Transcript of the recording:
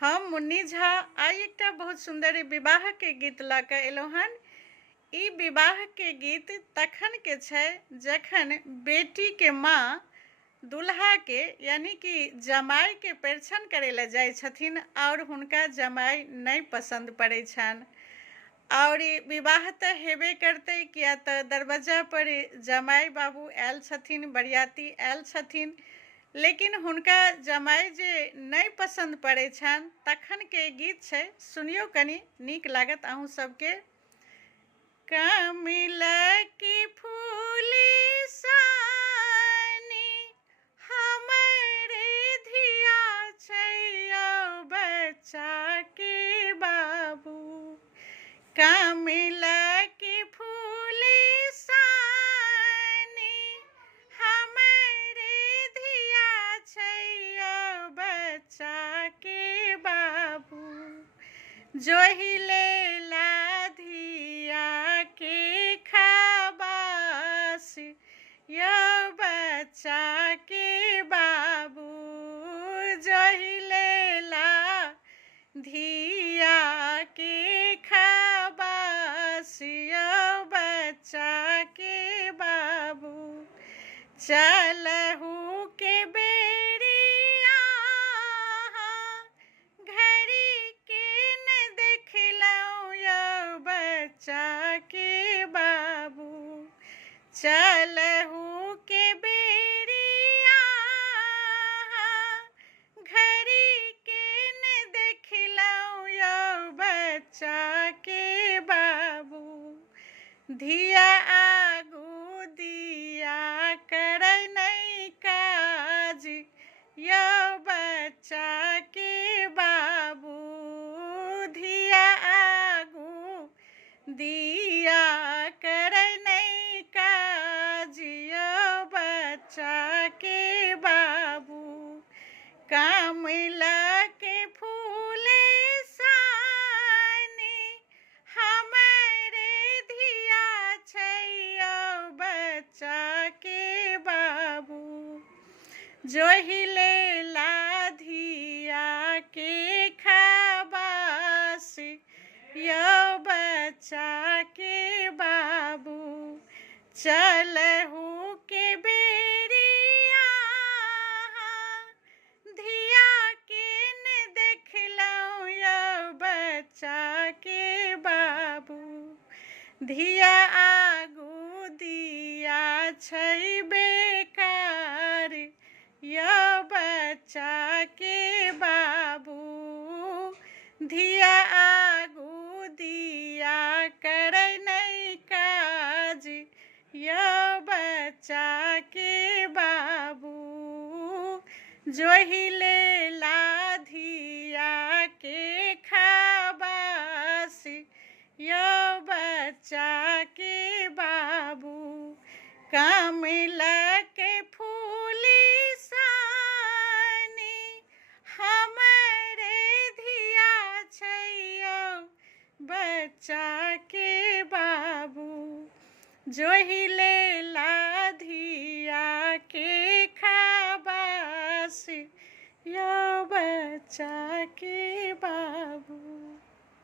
हम मुन्नी झा आई एकटा बहुत सुंदर विवाह के गीत लऽ कऽ एलहुँ हन। ई विवाह के गीत तखन के छै जखन बेटी के माँ दुल्हा के यानी कि जमाई के परिछन करे लए जाइ छथिन और हुनका जमाई नहीं पसंद पड़ै छनि। और ई विवाह तऽ हेबे करतै, किया तऽ दरवाजा पर जमाई बाबू आयल छथिन, बरियाती आयल छथिन, लेकिन हुनका जमाई जे नहीं पसंद पड़ै छनि तखन के गीत छै। सुनियो, कनी नीक लागत अहूँ सबके। कमिल की फूली सानी हमरे धिया छै बच्चा के बाबू। कमिल की फूली सानी हमरे धिया छै बच्चा के बाबू। जोहिले धिया के खाबास यो बच्चा के बाबू। जोहिले धिया के खाबास यो बच्चा के बाबू। चलहू के बेरिया घड़ी के न देखलौं यो बच्चा के बाबू। चलहू के बेरिया घड़ी के न देखलौं यो बच्चा के बाबू। धिया आगू दिया करे नहीं काज यो बच्चा के बाबू। धिया आगू दिया करे नहीं काज यो बच्चा के बाबू। कमल के फूले सानी हमरे धिया छै बच्चा के बाबू। जोहिले धिया के खाबास यो बच्चा के बाबू। चलहू के बेरिया धिया के न देखलौं यो बच्चा के बाबू। धिया आगू दिया छै बेकार यो बच्चा के बाबू। धिया आगू दिया करे नहीं काज यो बच्चा के बाबू। जोहिले धिया के खाबास यो बच्चा के बाबू। कमल के फूली सानी हमरे धिया छै बच्चा के बाबू। जोहिले धिया के खाबास यो बच्चा के